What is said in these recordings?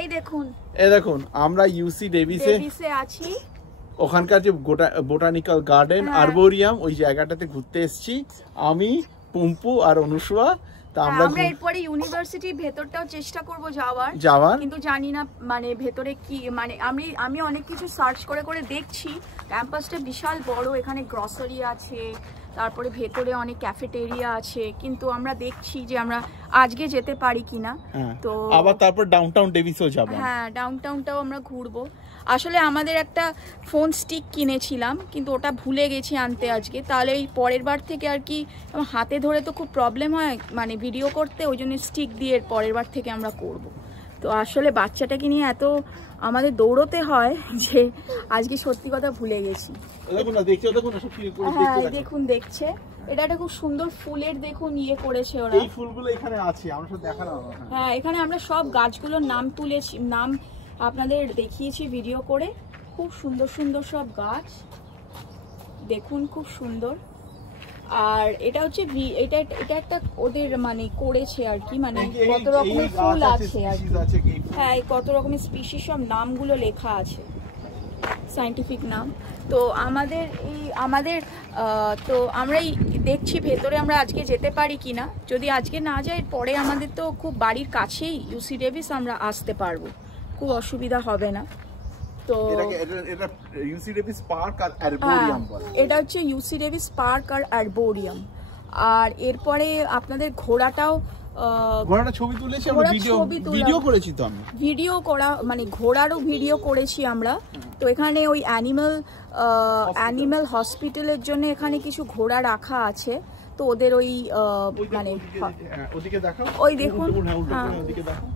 এই দেখুন আমরা ইউসি ডেভিসে আছি। ওখানকার যে বোটানিক্যাল গার্ডেন আরবোরিয়াম ওই জায়গাটাতে ঘুরতে এসেছি আমি, পুম্পু আর অনুষ্বা। তা আমরা এরপরে ইউনিভার্সিটির ভেতরটাও চেষ্টা করব যাওয়ার, কিন্তু জানি না মানে ভেতরে কি, মানে আমি অনেক কিছু সার্চ করে দেখছি। ক্যাম্পাসটা বিশাল বড়, এখানে গ্রসারি আছে, তারপরে ভেতরে অনেক ক্যাফেটেরিয়া আছে, কিন্তু আমরা দেখছি যে আমরা আজকে যেতে পারি কিনা। তো আবার তারপর ডাউনটাউন ডেভিসও যাব। হ্যাঁ, ডাউনটাউনটাও আমরা ঘুরবো। আসলে আমাদের একটা ফোন স্টিক কিনেছিলাম, কিন্তু ওটা ভুলে গেছি আনতে আজকে। তাহলে এই পরের বার থেকে আর কি হাতে ধরে তো খুব প্রবলেম হয় মানে ভিডিও করতে, ওই জন্য স্টিক দিয়ে পরের বার থেকে আমরা করব। তো আসলে বাচ্চাটাকে নিয়ে এত আমাদের দৌড়তে হয় যে আজকে সত্যি কথা ভুলে গেছি। হ্যাঁ দেখুন, দেখছে এটা একটা খুব সুন্দর ফুলের দেখুন ইয়ে করেছে ওরা। এই ফুলগুলো এখানে আছে, আমরা সব দেখানো। হ্যাঁ, এখানে আমরা সব গাছগুলোর নাম তুলেছি, নাম আপনাদের দেখিয়েছি ভিডিও করে। খুব সুন্দর সুন্দর সব গাছ দেখুন, খুব সুন্দর। আর এটা হচ্ছে এটা একটা ওদের মানে করেছে আর কি, মানে কত রকমের ফুল আছে আর কি। হ্যাঁ, কত রকমের স্পিসিস সব নামগুলো লেখা আছে, সায়েন্টিফিক নাম। তো তো আমরাই দেখছি ভেতরে আমরা আজকে যেতে পারি কিনা। যদি আজকে না যাই, পরে আমাদের তো খুব বাড়ির কাছেই ইউসি ডেভিস, আমরা আসতে পারবো, খুব অসুবিধা হবে না। তো এটা ইউসি ডেভিস পার্ক আর আরবোরিয়াম বলে। এটা হচ্ছে ইউসি ডেভিস পার্ক আর আরবোরিয়াম। আর এরপরে আপনাদের ঘোড়াটা ছবি তুলেছি আমরা, ভিডিও করেছি। তো আমি ভিডিও করা মানে ঘোড়ারও ভিডিও করেছি আমরা। তো এখানে ওই অ্যানিমাল হসপিটালের জন্য এখানে কিছু ঘোড়া রাখা আছে। তো ওদের ওই মানে ওদিকে দেখাও, ওই দেখুন, ওদিকে দেখাও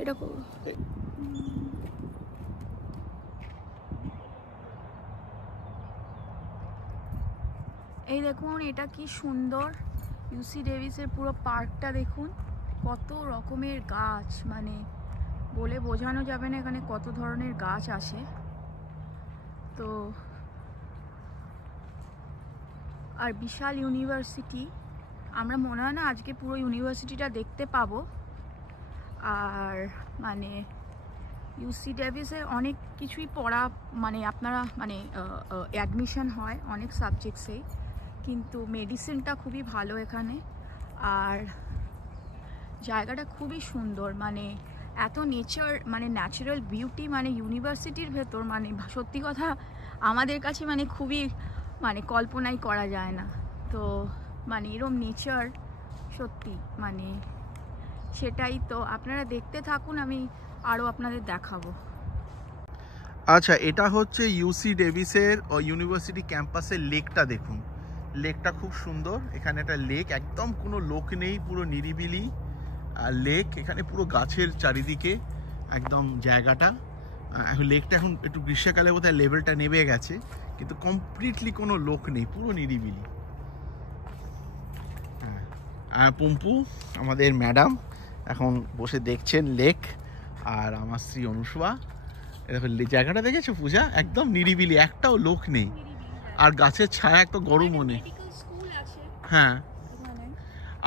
এটা। এই দেখুন, এটা কি সুন্দর ইউসি ডেভিসের পুরো পার্কটা দেখুন, কত রকমের গাছ, মানে বলে বোঝানো যাবে না এখানে কত ধরনের গাছ আছে। তো আর বিশাল ইউনিভার্সিটি, আমরা মনে হয় না আজকে পুরো ইউনিভার্সিটিটা দেখতে পাবো। আর মানে ইউসি ডেভিসে অনেক কিছুই পড়া, মানে আপনারা মানে অ্যাডমিশন হয় অনেক সাবজেক্টসেই, কিন্তু মেডিসিনটা খুবই ভালো এখানে। আর জায়গাটা খুবই সুন্দর, মানে এত নেচার, মানে ন্যাচারাল বিউটি, মানে ইউনিভার্সিটির ভেতর, মানে সত্যি কথা আমাদের কাছে মানে খুবই মানে কল্পনাই করা যায় না। তো মানে এরম নেচার সত্যি, মানে সেটাই। তো আপনারা দেখতে থাকুন, আমি আরও আপনাদের দেখাবো। আচ্ছা, এটা হচ্ছে ইউসি ডেভিসের ইউনিভার্সিটি ক্যাম্পাসের লেকটা দেখুন। লেকটা খুব সুন্দর, এখানে একটা লেক, একদম কোনো লোক নেই, পুরো নিরিবিলি লেক। এখানে পুরো গাছের চারিদিকে একদম জায়গাটা। এখন লেকটা এখন একটু গ্রীষ্মকালে বোধহয় লেভেলটা নেমে গেছে, কিন্তু কমপ্লিটলি কোনো লোক নেই, পুরো নিরিবিলি। হ্যাঁ, আর পম্পু আমাদের ম্যাডাম এখন বসে দেখছেন লেক, আর আমার স্ত্রী অনুষ্বা। এরকম জায়গাটা দেখেছো পূজা, একদম নিরিবিলি, একটাও লোক নেই, আর গাছের ছায়া একটা গরমও নেই। হ্যাঁ,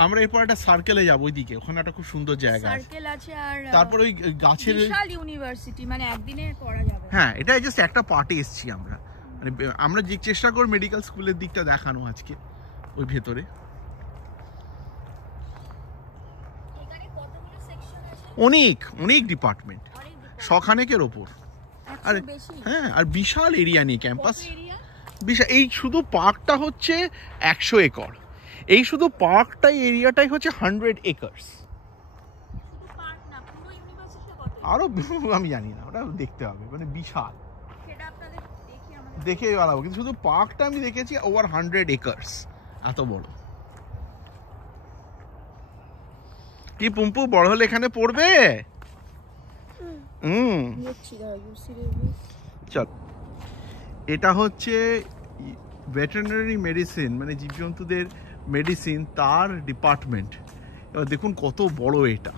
আমরা এরপর একটা সার্কেলে যাবো ওইদিকে, ওখানে একটা খুব সুন্দর জায়গা সার্কেল আছে। আর তারপর ওই গাছের বিশাল ইউনিভার্সিটি, মানে একদিনের করা যাবে। হ্যাঁ, এটা জাস্ট একটা পার্টে এসেছি আমরা, মানে আমরা যে চেষ্টা করি মেডিকেল স্কুলের দিকটা দেখানো আজকে ওই ভেতরে। অনেক অনেক ডিপার্টমেন্ট, শখানেকের ওপর। আর হ্যাঁ, আর বিশাল এরিয়া নিয়ে ক্যাম্পাস, বিশাল। এই শুধু পার্কটা হচ্ছে 100 একর, এই শুধু পার্কটাই এরিয়াটাই হচ্ছে 100 একর্স। আরো আমি জানি না, ওটা দেখতে হবে, মানে বিশাল, দেখে বেড়াবো। কিন্তু শুধু পার্কটা আমি দেখেছি ওভার 100 একর্স, এত বড়। কি পুম্পু বড় হলে এখানে পড়বে? চল, এটা হচ্ছে ভেটেরিনারি মেডিসিন, মানে জীবজন্তুদের মেডিসিন, তার ডিপার্টমেন্ট। এবার দেখুন কত বড় এটা।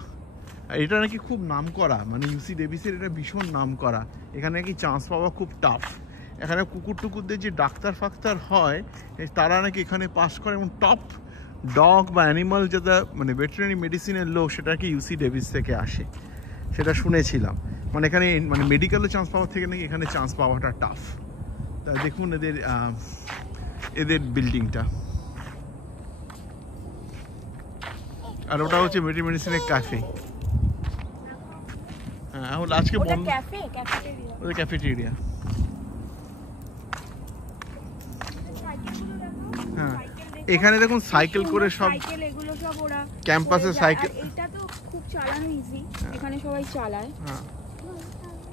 এটা নাকি খুব নাম করা, মানে ইউসি ডেভিসের এটা ভীষণ নাম করা। এখানে নাকি চান্স পাওয়া খুব টাফ। এখানে কুকুর টুকুরদের যে ডাক্তার ফাক্তার হয়, তারা নাকি এখানে পাস করে, এবং টপ ডগ বা অ্যানিমাল যেটা মানে ভেটেরিনারি মেডিসিনের লোক সেটা কি ইউসি ডেভিস থেকে আসে, সেটা শুনেছিলাম। মানে এখানে মানে মেডিকেলে চান্স পাওয়ার থেকে নাকি এখানে চান্স পাওয়াটা টাফ। তা দেখুন এদের বিল্ডিংটা, আর ওটা হচ্ছে ভেটেরিনারি মেডিসিনের ক্যাফে। হ্যাঁ, এখন আজকে বন্ধ, ওদের ক্যাফেটেরিয়া। হ্যাঁ, এখানে দেখুন সাইকেল করে সব এগুলো সব ওরা ক্যাম্পাসে সাইকেল, এটা তো খুব চালানো ইজি, এখানে সবাই চালায়। হ্যাঁ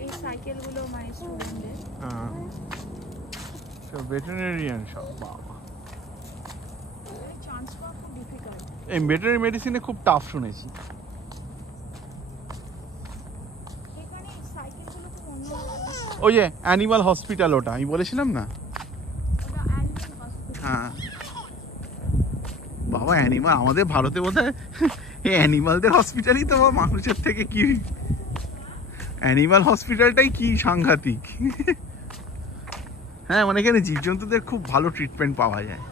এই সাইকেলগুলো মানে স্টুডেন্টদের। হ্যাঁ, সব ভেটেরিনারিয়ান সব। বাবা, চান্স পাওয়া খুব ডিফিকাল্ট। এই ভেটেরিনারি মেডিসিনে খুব টাফ শুনেছি। এখানে সাইকেলগুলো খুব অন্য। ওই যে অ্যানিমাল হসপিটাল, ওটা আমি বলেছিলাম না? ওটা অ্যানিমাল হসপিটাল। হ্যাঁ বাবা, অ্যানিমাল আমাদের ভারতে বোধহয় এই অ্যানিমালদের হসপিটালই তো মানুষের থেকে কি, অ্যানিমাল হসপিটালটাই কি সাংঘাতিক। হ্যাঁ, মানে এখানে জীবজন্তুদের খুব ভালো ট্রিটমেন্ট পাওয়া যায়।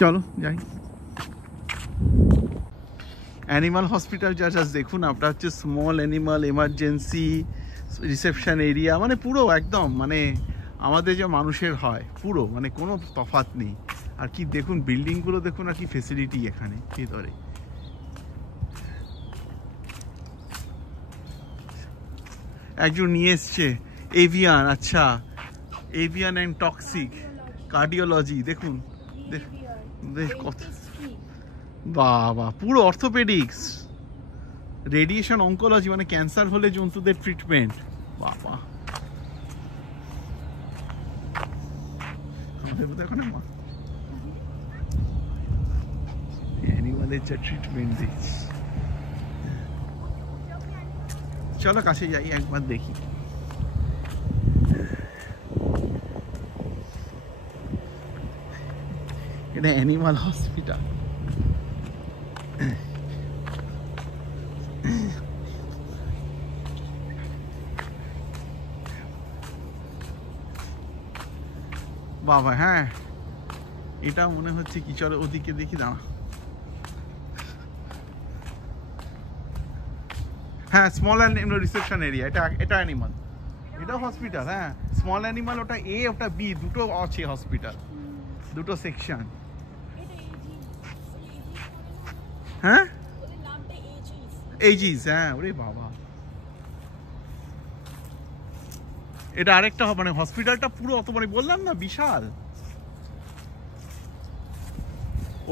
চলো যাই। অ্যানিমাল হসপিটাল যা জাস্ট দেখুন, আপনার হচ্ছে small animal emergency reception area, মানে পুরো একদম মানে আমাদের যা মানুষের হয় পুরো, মানে কোনো তফাৎ নেই। আর কি দেখুন বিল্ডিংগুলো দেখুন, আর কি ফেসিলিটি এখানে ভিতরে। একজন নিয়ে এসছে এভিয়ান, আচ্ছা এভিয়ান অ্যান্ড টক্সিক কার্ডিওলজি, দেখুন কত বাবা, পুরো অর্থোপেডিক্স, রেডিয়েশন অঙ্কোলজি, মানে ক্যান্সার হলে জন্তুদের ট্রিটমেন্ট। বাবা, আমাদের বোধহয় ওখানে অ্যানিমালের যা ট্রিটমেন্ট দিচ্ছি। চলো কাছে যাই একবার দেখি। এটা অ্যানিমাল হসপিটাল। বাবা, হ্যাঁ এটা মনে হচ্ছে কি, চলো ওদিকে দেখি, দাঁড়া। হ্যাঁ, স্মল অ্যানিমাল রিসেপশন এরিয়া, এটা অ্যানিমাল, এটা হসপিটাল। হ্যাঁ, স্মল অ্যানিমাল ওটা এ, ওটা বি, দুটো আছে হসপিটাল, দুটো সেকশন। হ্যাঁ এইজিস, হ্যাঁ ওরে বাবা, এটা আরেকটা মানে হসপিটালটা পুরো অত মানে বললাম না বিশাল।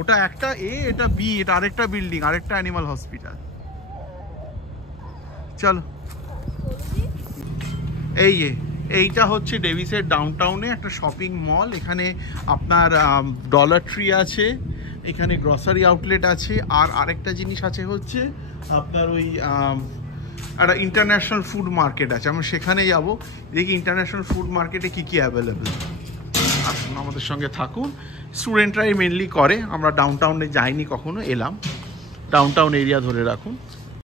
ওটা একটা এ, এটা বি, এটা আরেকটা বিল্ডিং, আরেকটা অ্যানিমাল হসপিটাল। চলো, এইটা হচ্ছে ডেভিসের ডাউনটাউনে একটা শপিং মল। এখানে আপনার ডলার ট্রি আছে, এখানে গ্রসারি আউটলেট আছে, আর আরেকটা জিনিস আছে হচ্ছে আপনার ওই একটা ইন্টারন্যাশনাল ফুড মার্কেট আছে। আমরা সেখানে যাবো, দেখি ইন্টারন্যাশনাল ফুড মার্কেটে কী কী অ্যাভেলেবেল। আসুন আমাদের সঙ্গে থাকুন, স্টুডেন্টরাই মেনলি করে, আমরা ডাউনটাউনে যাইনি কখনো, এলাম। ডাউনটাউন এরিয়া ধরে রাখুন।